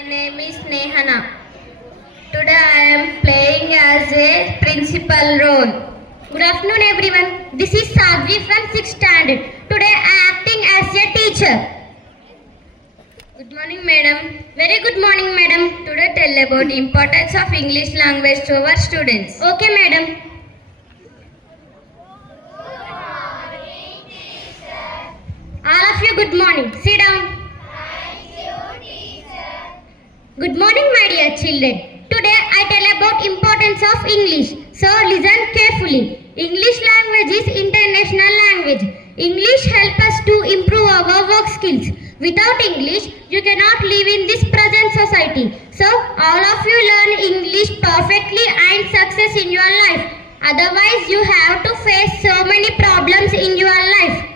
My name is Nehana. Today I am playing as a principal role. Good afternoon everyone. This is Sadhvi from 6th standard. Today I am acting as a teacher. Good morning madam. Very good morning madam. Today tell about importance of English language to our students. Okay madam. All of you good morning. Sit down. Good morning my dear children. Today I tell about importance of English. So listen carefully. English language is international language. English helps us to improve our work skills. Without English, you cannot live in this present society. So all of you learn English perfectly and success in your life. Otherwise you have to face so many problems in your life.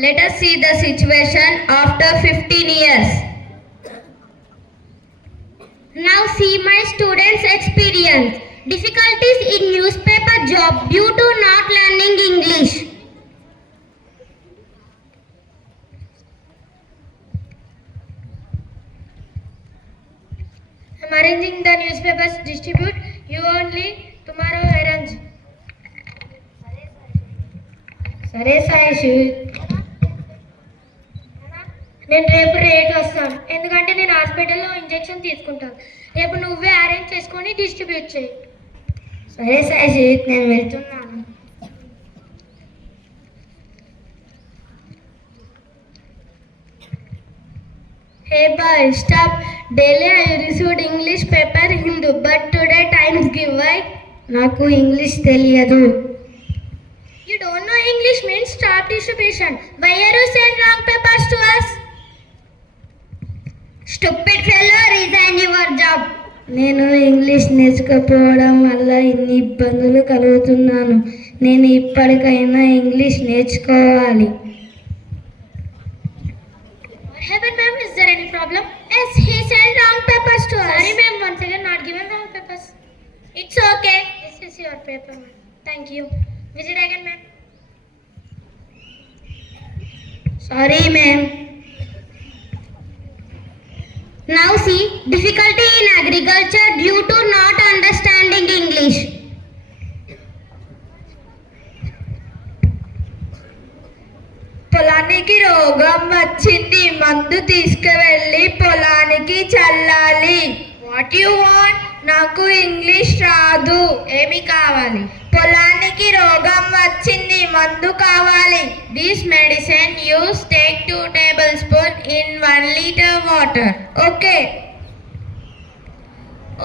Let us see the situation after 15 years. Now see my students' experience. Difficulties in newspaper job due to not learning English. I am arranging the newspapers distribute. You only tomorrow arrange. Sare Sai. నేను రేపు రేట్ వస్తాను ఎందుకంటే నేను హాస్పిటల్లో ఇంజెక్షన్ తీసుకుంటాను రేపు నువ్వే అరేంజ్ చేసుకొని డిస్ట్రిబ్యూట్ చేయి సరే సాయిషిత్ నేను వెళ్తున్నాను hey boy stop daily I received English paper Hindu but today Times give why నాకు ఇంగ్లీష్ తెలియదు You don't know English means stop distribution. Why are you sending wrong papers to us? Stupid fellow, resign your job. నేను ఇంగ్లీష్ నేర్చుకోకపోవడం వల్ల ఇన్ని ఇబ్బందులు కలుగుతున్నాను నేను ఇప్పటికైనా ఇంగ్లీష్ నేర్చుకోవాలి What happened ma'am? Is there any problem? Yes, he sent wrong papers to us. Sorry ma'am, once again not given wrong papers. It's okay. This is your paper ma'am. Thank you. Visit again ma'am. Sorry ma'am. Now see, difficulty in agriculture due to not understanding English. పొలానికి రోగం వచ్చింది మందు తీసుకువెళ్ళి పొలానికి చల్లాలి what you want నాకు English రాదు ఏమి కావాలి పొలానికి రోగం వచ్చింది మందు కావాలి this medicine use take 2 tablespoons in 1 liter water okay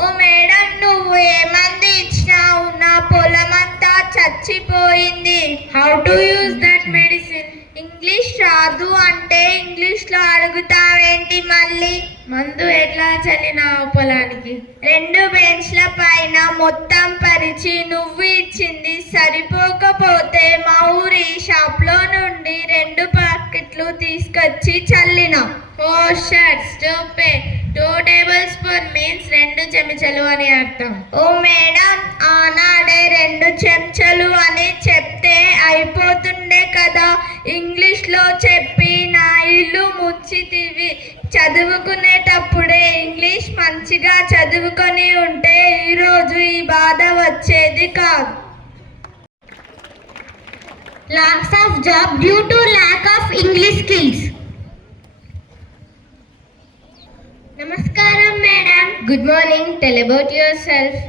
ఓ మేడం నువ్వు ఏ మందు ఇచ్చినావు నా పొలమంతా చచ్చిపోయింది how to use that medicine English రాదు అంటే ఇంగ్లీష్లో అడుగుతావేంటి మళ్ళీ మందు ఎట్లా చల్లినావు పొలానికి 2 బెంచ్ల పైన మొత్తం పరిచి నువ్వు ఇచ్చింది సరిపోకపోతే మా ఊరి షాప్లో నుండి 2 ప్యాకెట్లు తీసుకొచ్చి చల్లిన ఓ షట్ స్టూపిడ్ 2 tablespoons మీన్స్ 2 చెంచాలు అని అర్థం ఓ మేడం ఆనాడే 2 చెంచాలు అని చెప్తే అయిపోతుండే కదా ఇంగ్లీష్లో చెప్పి నా ఇల్లు ముంచితివి చదువుకునేటప్పుడే ఇంగ్లీష్ మంచిగా చదువుకొని ఉంటే ఈరోజు ఈ బాధ వచ్చేది కాదు loss of job due to lack of English skills నమస్కారం madam good morning tell about yourself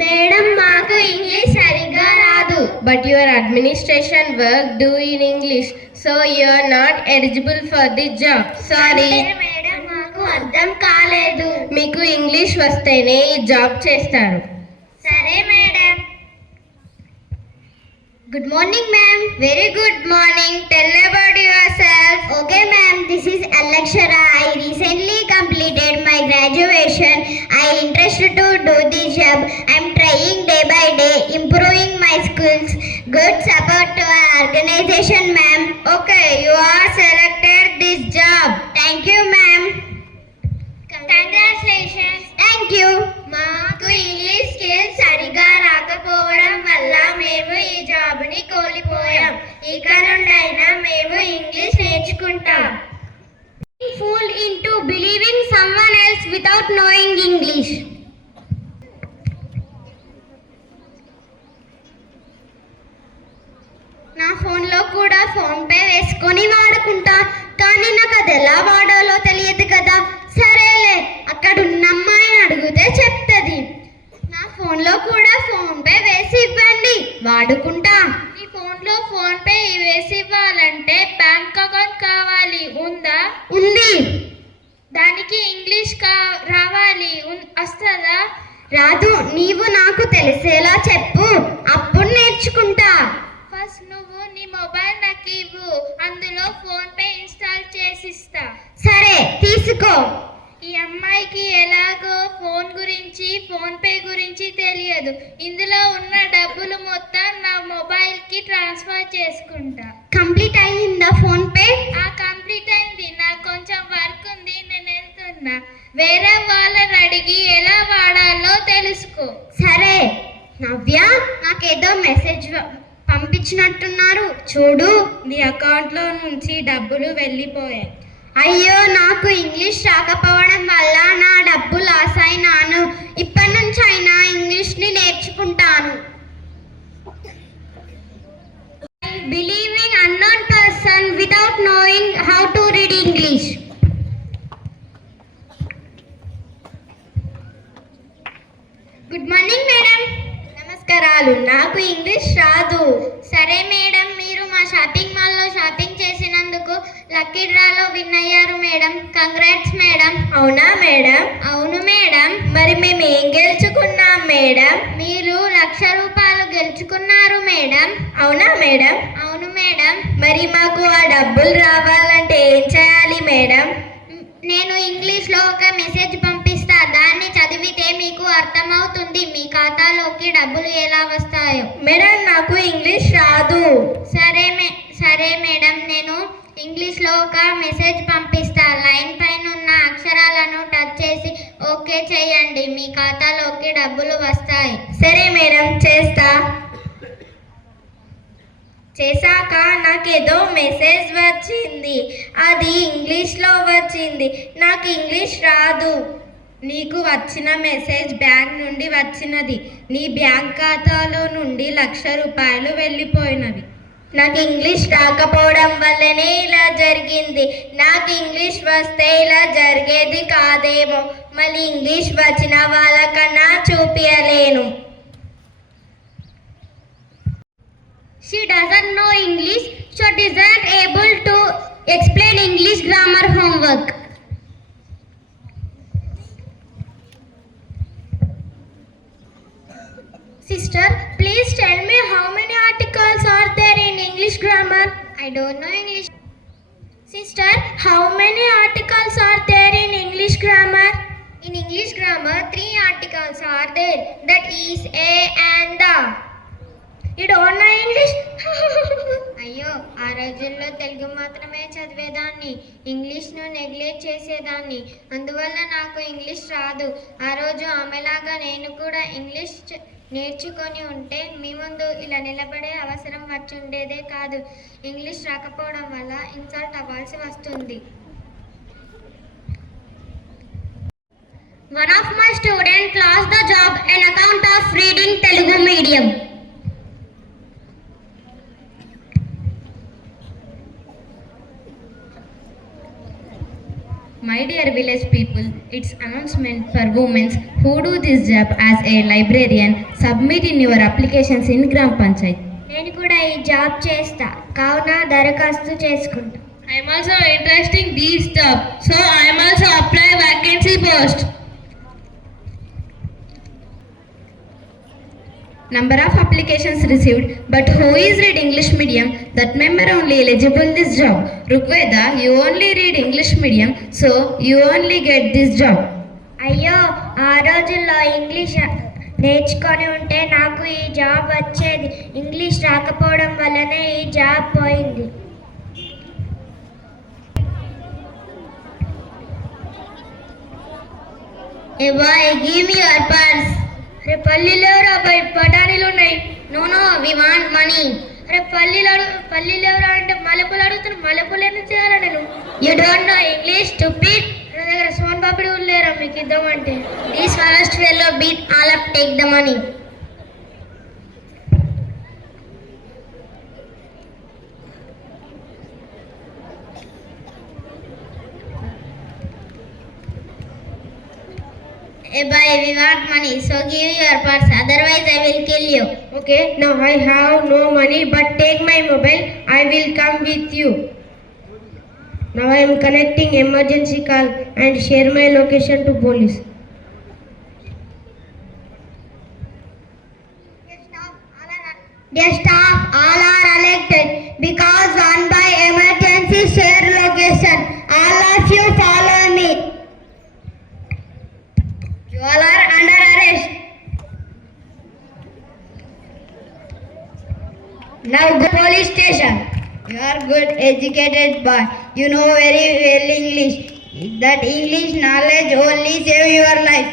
madam మాకు ఇంగ్లీష్ సరిగా రాదు but your administration work do in English so you are not eligible for the job sorry madam మాకు అర్థం కాలేదు మీకు ఇంగ్లీష్ వస్తేనే ఈ జాబ్ చేస్తారు సరే madam Good morning ma'am. Very good morning. Tell about yourself. Okay ma'am, this is Alakshara. I recently completed my graduation. I interested to do this job. I am trying day by day, improving my skills. Good support to our organization ma'am. Okay, you are selected this job. Thank you ma'am. Congratulations. Thank you. మాకు English skills సరిగా రాకపోవడం వల్ల మేము ఈ జాబ్ని కోల్పోయాం. ఇక నుండైనా మేము ఇంగ్లీష్ నేర్చుకుంటాం. Fool into believing someone else without knowing English. నా ఫోన్లో కూడా ఫోన్ పే వేసుకొని వాడుకుంటా, కానీ నాకు అది ఎలా వాడాలో తెలియదు కదా. సరేలే, అక్కడ ఉన్న అమ్మాయిని అడిగితే చెప్తుంది. నా ఫోన్లో కూడా ఫోన్ పే వేసి ఇవ్వండి, వాడుకుంటా. ఈ ఫోన్లో ఫోన్ పే వేసి ఇవ్వాలంటే బ్యాంక్ అకౌంట్ కావాలి, ఉందా? ఉంది. దానికి ఇంగ్లీష్ రావాలి, వస్తుందా? రాదు. నీవు నాకు తెలిసేలా చెప్పు, అప్పుడు నేర్చుకుంటా. ఫస్ట్ నువ్వు నీ మొబైల్ నాకు ఇవ్వు, అందులో ఫోన్ పే ఇన్స్టాల్ చేసిస్తా. సరే, తీసుకో. ఈ అమ్మాయికి ఎలాగో ఫోన్ గురించి ఫోన్ పే గురించి తెలియదు. ఇందులో ఉన్న డబ్బులు మొత్తం నా మొబైల్కి ట్రాన్స్ఫర్ చేసుకుంటా. కంప్లీట్ అయిందా ఫోన్ పే? కంప్లీట్ అయింది. నాకు కొంచెం వర్క్ ఉంది, నేను వెళ్తున్నా. వేరే వాళ్ళని అడిగి ఎలా వాడాలో తెలుసుకో. సరే. నవ్య, నాకేదో మెసేజ్ పంపించినట్టున్నారు, చూడు. నీ అకౌంట్లో నుంచి డబ్బులు వెళ్ళిపోయాయి. అయ్యో, నాకు ఇంగ్లీష్ రాకపోవడం వల్ల నా డబ్బు లాస్ అయినాను. ఇప్పటి నుంచి అయినా ఇంగ్లీష్ని నేర్చుకుంటాను. Believing unknown person without knowing how to read English. Good morning madam. నమస్కారాలు. నాకు ఇంగ్లీష్ రాదు. సరే మేడం, మీరు మా షాపింగ్ మాల్లో షాపింగ్ చేసినందుకు లక్కీ డ్రాలో విన్ అయ్యారు మేడం. Congrats madam. అవునా మేడం? అవును మేడం. మరి మేము ఏం గెలుచుకున్నాం మేడం? మీరు 1,00,000 రూపాయలు గెలుచుకున్నారు మేడం. అవునా మేడం? అవును మేడం. మరి మాకు ఆ డబ్బులు రావాలంటే ఏం చేయాలి మేడం? నేను ఇంగ్లీష్లో ఒక మెసేజ్ పంపిస్తా, దాన్ని చదివితే మీకు అర్థమవుతుంది మీ ఖాతాలోకి డబ్బులు ఎలా వస్తాయో. మేడం, నాకు ఇంగ్లీష్ రాదు. సరే మేడం, నేను ఇంగ్లీష్లో ఒక మెసేజ్ పంపిస్తా. లైన్ పైన ఉన్న అక్షరాలను టచ్ చేసి ఓకే చేయండి, మీ ఖాతాలోకి డబ్బులు వస్తాయి. సరే మేడం, చేశాక నాకేదో మెసేజ్ వచ్చింది. అది ఇంగ్లీష్లో వచ్చింది. నాకు ఇంగ్లీష్ రాదు. నీకు వచ్చిన మెసేజ్ బ్యాంక్ నుండి వచ్చినది. నీ బ్యాంక్ ఖాతాలో నుండి 1,00,000 రూపాయలు వెళ్ళిపోయినవి. నాకు ఇంగ్లీష్ రాకపోవడం వల్లనే ఇలా జరిగింది. నాకు ఇంగ్లీష్ వస్తే ఇలా జరిగేది కాదేమో. మళ్ళీ ఇంగ్లీష్ వచ్చిన వాళ్ళకన్నా చూపించలేను. She doesn't know English, so isn't able to explain English grammar homework. Sister, please tell me how many articles are there in English grammar? I don't know English. Sister, how many articles are there in English grammar? In English grammar, 3 articles are there. That is a and the. You don't know English? అయ్యో, ఆ రోజుల్లో తెలుగు మాత్రమే చదివేదాన్ని, ఇంగ్లీష్ను నెగ్లెక్ట్ చేసేదాన్ని. అందువల్ల నాకు English రాదు. ఆ రోజు ఆమెలాగా నేను కూడా ఇంగ్లీష్ నేర్చుకొని ఉంటే మీ ముందు ఇలా నిలబడే అవసరం వచ్చి ఉండేదే కాదు. ఇంగ్లీష్ రాకపోవడం వల్ల ఇన్సల్ట్ అవ్వాల్సి వస్తుంది. One of my students lost the job on account of reading Telugu medium. My dear village people, it's announcement for women who do this job as a librarian. Submit in your applications in Gram Panchayat. నేను కూడా ఈ జాబ్ చేస్తా, కావున దరఖాస్తు చేసుకుంటా. I am also interested in this job, so I am also apply vacancy post. Number of applications received, but who is read English medium? That member only eligible this job. Rugveda, you only read English medium, so you only get this job. అయ్యో, ఆ రోజుల్లో ఇంగ్లీష్ నేర్చుకొని ఉంటే నాకు ఈ జాబ్ వచ్చేది. ఇంగ్లీష్ రాకపోవడం వల్లనే ఈ జాబ్ పోయింది. Hey boy give me your purse. అరే పల్లీలు లేవురా బాయ్, బఠానీలు ఉన్నాయి. No no we want money. అరే పల్లీలు ఎవరా అంటే మల్లెపూలు అడుగుతున్నా, మల్లెపూలు ఎందుకు చేయాలా నేను? You don't know English stupid. నా దగ్గర సోన్ పాపిడి కూడా లేరా మీకు ఇద్దామంటే? This first fellow beat all up take the money. Hey boy, we want money, so give your purse, otherwise I will kill you. Okay, now I have no money, but take my mobile. I will come with you. Now I am connecting emergency call and share my location to police. Dear staff, all are elected because one by emergency share location. All of you follow me. You all are under arrest. Now go police station. You are good educated boy. You know very well English. That English knowledge only save your life.